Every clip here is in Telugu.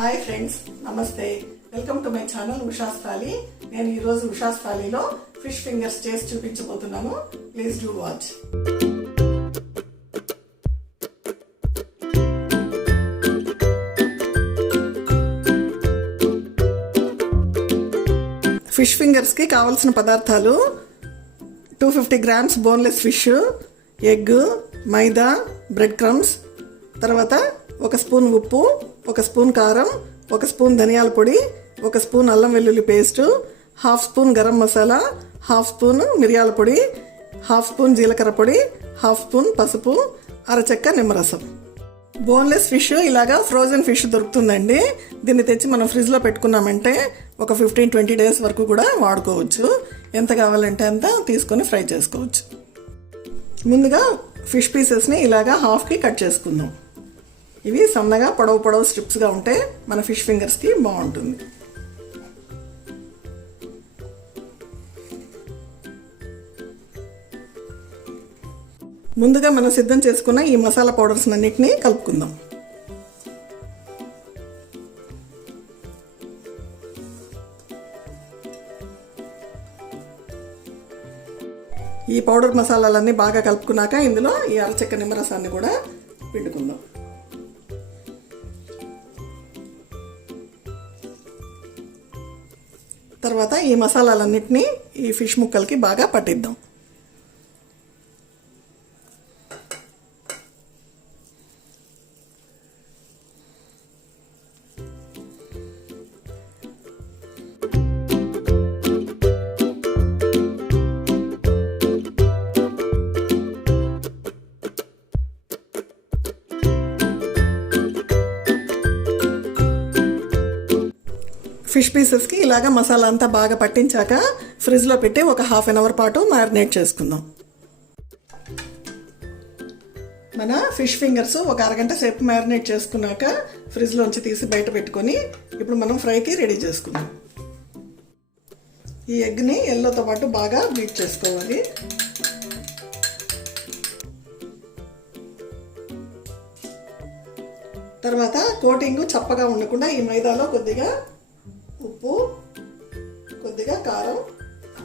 హాయ్ ఫ్రెండ్స్, నమస్తే. Welcome to my channel Usha's thali. నేను ఈరోజు ఉషాస్ థాలీలో ఫిష్ ఫింగర్స్ చేసి చూపించబోతున్నాను. Please do watch. ఫిష్ ఫింగర్స్కి కావలసిన పదార్థాలు: 250 గ్రామ్స్ బోన్లెస్ ఫిష్, ఎగ్, మైదా, బ్రెడ్ క్రమ్స్, తర్వాత 1 స్పూన్ ఉప్పు, 1 స్పూన్ కారం, 1 స్పూన్ ధనియాల పొడి, 1 స్పూన్ అల్లం వెల్లుల్లి paste, 1/2 spoon garam masala, 1/2 spoon మిరియాల పొడి, 1/2 స్పూన్ జీలకర్ర పొడి, 1/2 స్పూన్ పసుపు, అరచెక్క నిమ్మరసం. బోన్లెస్ ఫిష్ ఇలాగా ఫ్రోజన్ ఫిష్ దొరుకుతుందండి. దీన్ని తెచ్చి మనం ఫ్రిడ్జ్లో పెట్టుకున్నామంటే ఒక 15-20 డేస్ వరకు కూడా వాడుకోవచ్చు. ఎంత కావాలంటే అంత తీసుకొని ఫ్రై చేసుకోవచ్చు. ముందుగా ఫిష్ పీసెస్ని ఇలాగా హాఫ్కి కట్ చేసుకుందాం. ఇవి సన్నగా పొడవు స్ట్రిప్స్గా ఉంటే మన ఫిష్ ఫింగర్స్కి బాగుంటుంది. ముందుగా మనం సిద్ధం చేసుకున్న ఈ మసాలా పౌడర్స్ అన్నిటినీ కలుపుకుందాం. ఈ పౌడర్ మసాలాలన్నీ బాగా కలుపుకున్నాక ఇందులో ఈ అరచెక్క నిమ్మరసాన్ని కూడా పిండుకుందాం. తర్వాత ఈ మసాలాలన్నిటినీ ఈ ఫిష్ ముక్కలకి బాగా పట్టిద్దాం. ఫిష్ పీసెస్కి ఇలాగ మసాలా అంతా బాగా పట్టించాక ఫ్రిడ్జ్లో పెట్టి ఒక 1/2 అవర్ పాటు మ్యారినేట్ చేసుకుందాం. మన ఫిష్ ఫింగర్స్ ఒక అరగంట సేపు మ్యారినేట్ చేసుకున్నాక ఫ్రిడ్జ్లోంచి తీసి బయట పెట్టుకొని ఇప్పుడు మనం ఫ్రైకి రెడీ చేసుకుందాం. ఈ ఎగ్ని ఎల్లోతో పాటు బాగా బీట్ చేసుకోవాలి. తర్వాత కోటింగ్ చప్పగా ఉండకుండా ఈ మైదాలో కొద్దిగా ఉప్పు, కొద్దిగా కారం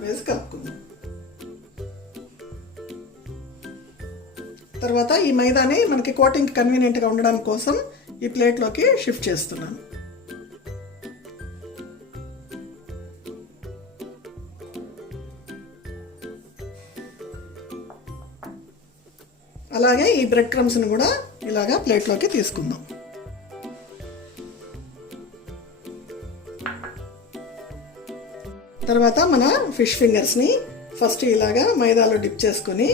వేసి కలుపుకుందాం. తర్వాత ఈ మైదాని మనకి కోటింగ్ కన్వీనియంట్గా ఉండడం కోసం ఈ ప్లేట్లోకి షిఫ్ట్ చేస్తున్నాను. అలాగే ఈ బ్రెడ్ క్రమ్స్ని కూడా ఇలాగా ప్లేట్లోకి తీసుకుందాం. తర్వాత మన ఫిష్ ఫింగర్స్ని ఫస్ట్ ఇలాగా మైదాలో డిప్ చేసుకొని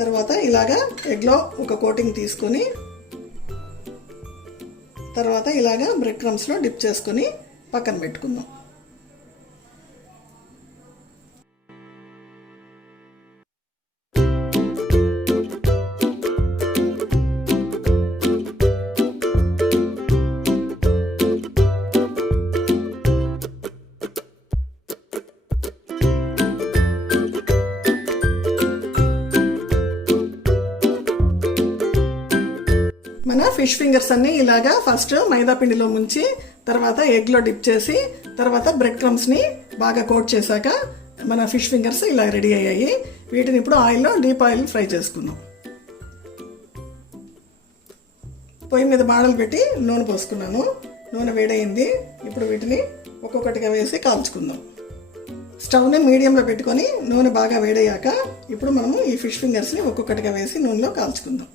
తర్వాత ఇలాగా ఎగ్లో ఒక కోటింగ్ తీసుకొని తర్వాత ఇలాగా బ్రెడ్ క్రమ్స్లో డిప్ చేసుకొని పక్కన పెట్టుకుందాం. మన ఫిష్ ఫింగర్స్ అన్నీ ఇలాగా ఫస్ట్ మైదా పిండిలో ముంచి తర్వాత ఎగ్లో డిప్ చేసి తర్వాత బ్రెడ్ క్రమ్స్ని బాగా కోట్ చేశాక మన ఫిష్ ఫింగర్స్ ఇలా రెడీ అయ్యాయి. వీటిని ఇప్పుడు ఆయిల్లో డీప్ ఆయిల్ ఫ్రై చేసుకుందాం. పొయ్యి మీద బాణలు పెట్టి నూనె పోసుకున్నాను. నూనె వేడయింది. ఇప్పుడు వీటిని ఒక్కొక్కటిగా వేసి కాల్చుకుందాం. స్టవ్ని మీడియంలో పెట్టుకొని నూనె బాగా వేడయ్యాక ఇప్పుడు మనము ఈ ఫిష్ ఫింగర్స్ని ఒక్కొక్కటిగా వేసి నూనెలో కాల్చుకుందాం.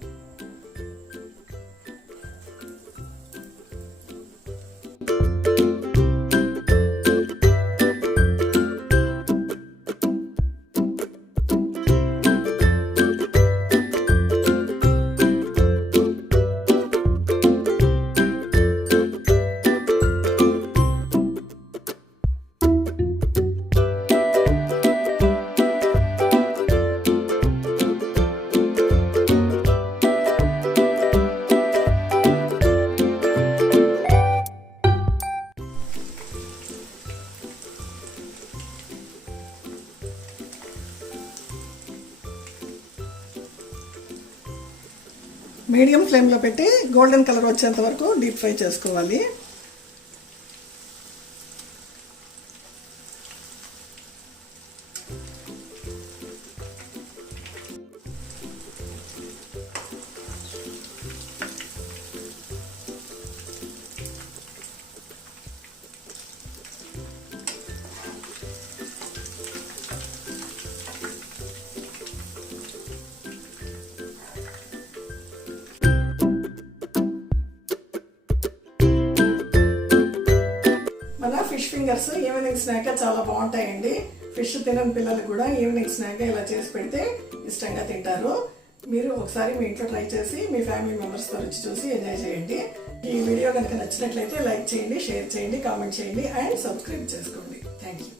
మీడియం ఫ్లేమ్లో పెట్టి గోల్డెన్ కలర్ వచ్చేంత వరకు డీప్ ఫ్రై చేసుకోవాలి. మన ఫిష్ ఫింగర్స్ ఈవినింగ్ స్నాక్ చాలా బాగుంటాయండి. ఫిష్ తినని పిల్లలు కూడా ఈవినింగ్ స్నాక్ ఇలా చేసి పెడితే ఇష్టంగా తింటారు. మీరు ఒకసారి మీ ఇంట్లో ట్రై చేసి మీ ఫ్యామిలీ మెంబర్స్తో రుచి చూసి ఎంజాయ్ చేయండి. ఈ వీడియో కనుక నచ్చినట్లయితే లైక్ చేయండి, షేర్ చేయండి, కామెంట్ చేయండి అండ్ సబ్స్క్రైబ్ చేసుకోండి. Thank you.